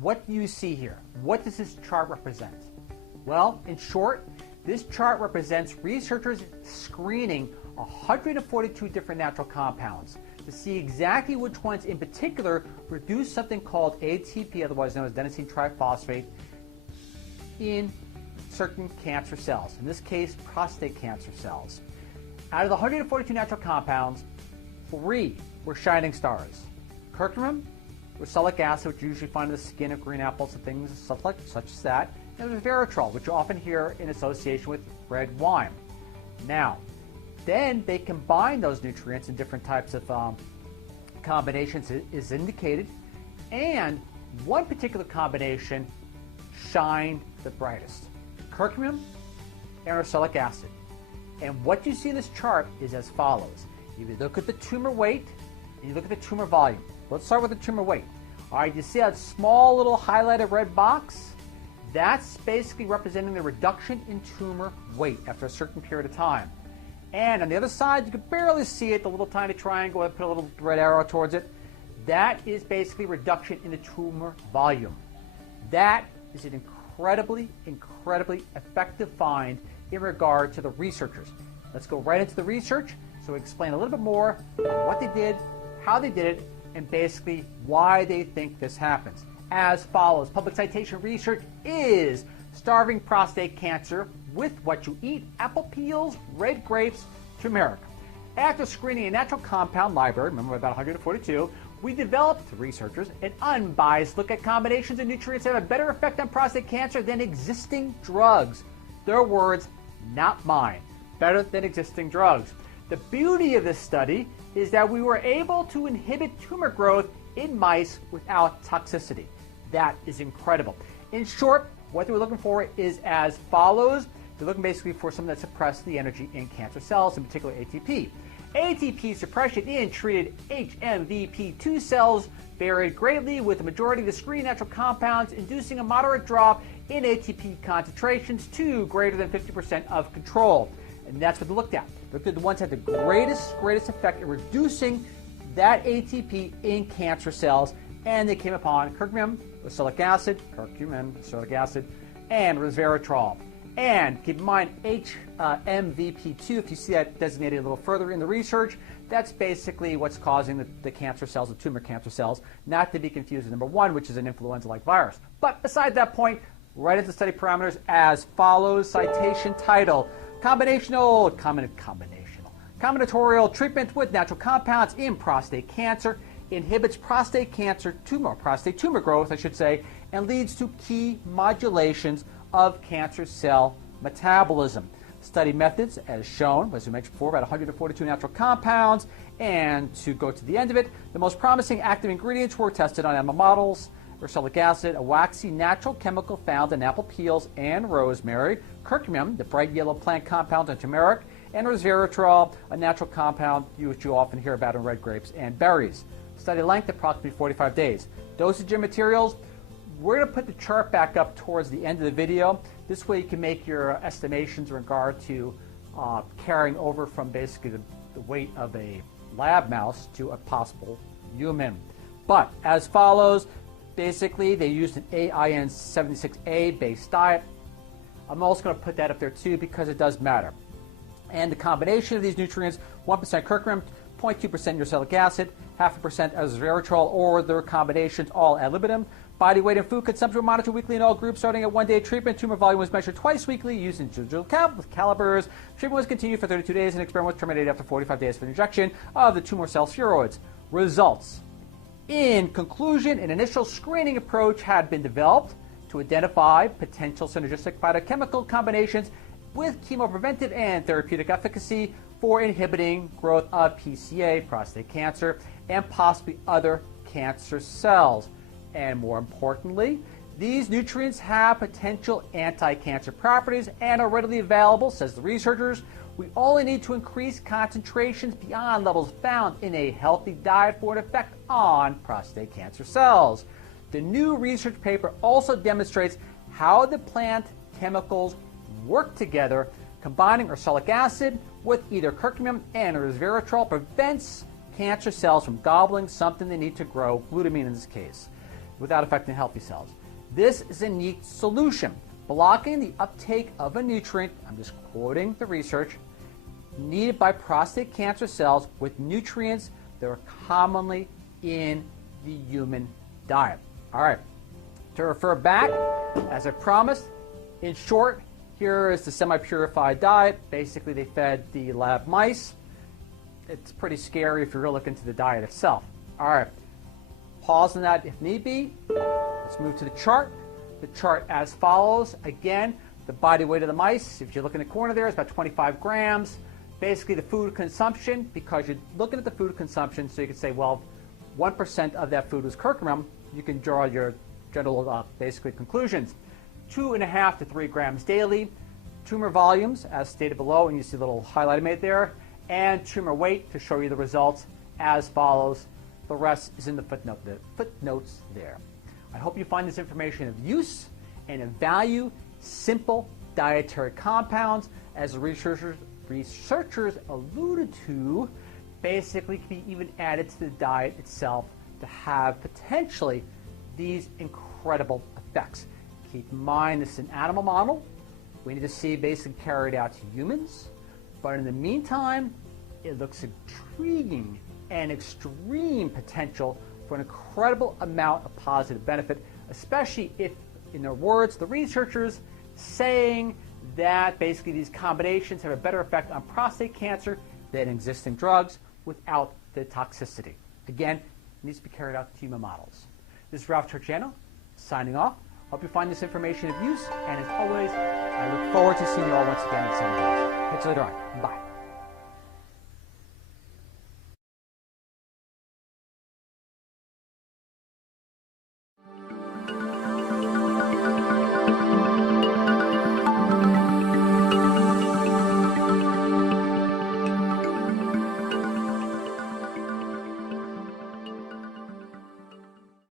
what do you see here? What does this chart represent? Well, in short, this chart represents researchers screening 142 different natural compounds to see exactly which ones in particular produce something called ATP, otherwise known as adenosine triphosphate, in certain cancer cells, in this case, prostate cancer cells. Out of the 142 natural compounds, 3 were shining stars. Curcumin, oxalic acid, which you usually find in the skin of green apples and things such as that, and resveratrol, which you often hear in association with red wine. Now, then they combine those nutrients in different types of combinations is indicated, and one particular combination shined the brightest: curcumin and oxalic acid. And what you see in this chart is as follows. You look at the tumor weight and you look at the tumor volume. Let's start with the tumor weight. All right, you see that small little highlighted red box? That's basically representing the reduction in tumor weight after a certain period of time. And on the other side, you can barely see it, the little tiny triangle, I put a little red arrow towards it. That is basically reduction in the tumor volume. That is an incredibly effective find in regard to the researchers. Let's go right into the research so we explain a little bit more about what they did, how they did it, and basically why they think this happens. As follows. Public citation research is starving prostate cancer with what you eat: apple peels, red grapes, turmeric. After screening a natural compound library, remember about 142, we developed, the researchers, an unbiased look at combinations of nutrients that have a better effect on prostate cancer than existing drugs. Their words, not mine. Better than existing drugs. The beauty of this study is that we were able to inhibit tumor growth in mice without toxicity. That is incredible. In short, what they were looking for is as follows. They're looking basically for something that suppresses the energy in cancer cells, in particular ATP. ATP suppression in treated HMVP2 cells varied greatly, with the majority of the screened natural compounds inducing a moderate drop in ATP concentrations to greater than 50% of control. And that's what they looked at. They looked at the ones that had the greatest effect in reducing that ATP in cancer cells, and they came upon curcumin, oxalic acid, and resveratrol. And keep in mind, HMVP2, if you see that designated a little further in the research, that's basically what's causing the cancer cells, the tumor cancer cells, not to be confused with number 1, which is an influenza-like virus. But beside that point, right into study parameters as follows. Citation title: combinatorial treatment with natural compounds in prostate cancer inhibits prostate tumor growth, and leads to key modulations of cancer cell metabolism. Study methods, as shown, as we mentioned before, about 142 natural compounds. And to go to the end of it, the most promising active ingredients were tested on animal models: oxalic acid, a waxy natural chemical found in apple peels and rosemary; curcumin, the bright yellow plant compound in turmeric; and resveratrol, a natural compound which you often hear about in red grapes and berries. Study length, approximately 45 days. Dosage and materials. We're going to put the chart back up towards the end of the video. This way you can make your estimations in regard to carrying over from basically the weight of a lab mouse to a possible human. But as follows, basically they used an AIN76A based diet. I'm also going to put that up there too because it does matter. And the combination of these nutrients: 1% curcumin, 0.2% oxalic acid, 0.5% resveratrol, or their combinations, all ad libitum. Body weight and food consumption were monitored weekly in all groups starting at 1-day treatment. Tumor volume was measured twice weekly using digital calibers. Treatment was continued for 32 days, and experiment was terminated after 45 days for the injection of the tumor cell spheroids. Results. In conclusion, an initial screening approach had been developed to identify potential synergistic phytochemical combinations with chemopreventive and therapeutic efficacy for inhibiting growth of PCA, prostate cancer, and possibly other cancer cells. And more importantly, these nutrients have potential anti-cancer properties and are readily available, says the researchers. We only need to increase concentrations beyond levels found in a healthy diet for an effect on prostate cancer cells. The new research paper also demonstrates how the plant chemicals work together. Combining oxalic acid with either curcumin and resveratrol prevents cancer cells from gobbling something they need to grow, glutamine in this case. without affecting healthy cells. This is a neat solution, blocking the uptake of a nutrient, I'm just quoting the research, needed by prostate cancer cells with nutrients that are commonly in the human diet. All right, to refer back, as I promised, in short, here is the semi-purified diet. Basically, they fed the lab mice. It's pretty scary if you really look into the diet itself. All right, pause on that if need be. Let's move to the chart. The chart as follows. Again, the body weight of the mice, if you look in the corner there, is about 25 grams. Basically, the food consumption, because you're looking at the food consumption, so you can say, well, 1% of that food was curcumin, you can draw your general, basically, conclusions. 2.5 to 3 grams daily. Tumor volumes, as stated below, and you see a little highlight I made there, and tumor weight to show you the results as follows. The rest is in the footnotes there. I hope you find this information of use and of value. Simple dietary compounds, as the researchers alluded to, basically can be even added to the diet itself to have potentially these incredible effects. Keep in mind this is an animal model. We need to see basically carried out to humans. But in the meantime, it looks intriguing and extreme potential for an incredible amount of positive benefit, especially if, in their words, the researchers saying that basically these combinations have a better effect on prostate cancer than existing drugs without the toxicity. Again, it needs to be carried out to human models. This is Ralph Turchiano, signing off. Hope you find this information of use, and as always, I look forward to seeing you all once again in 7 days. Catch you later on. Bye.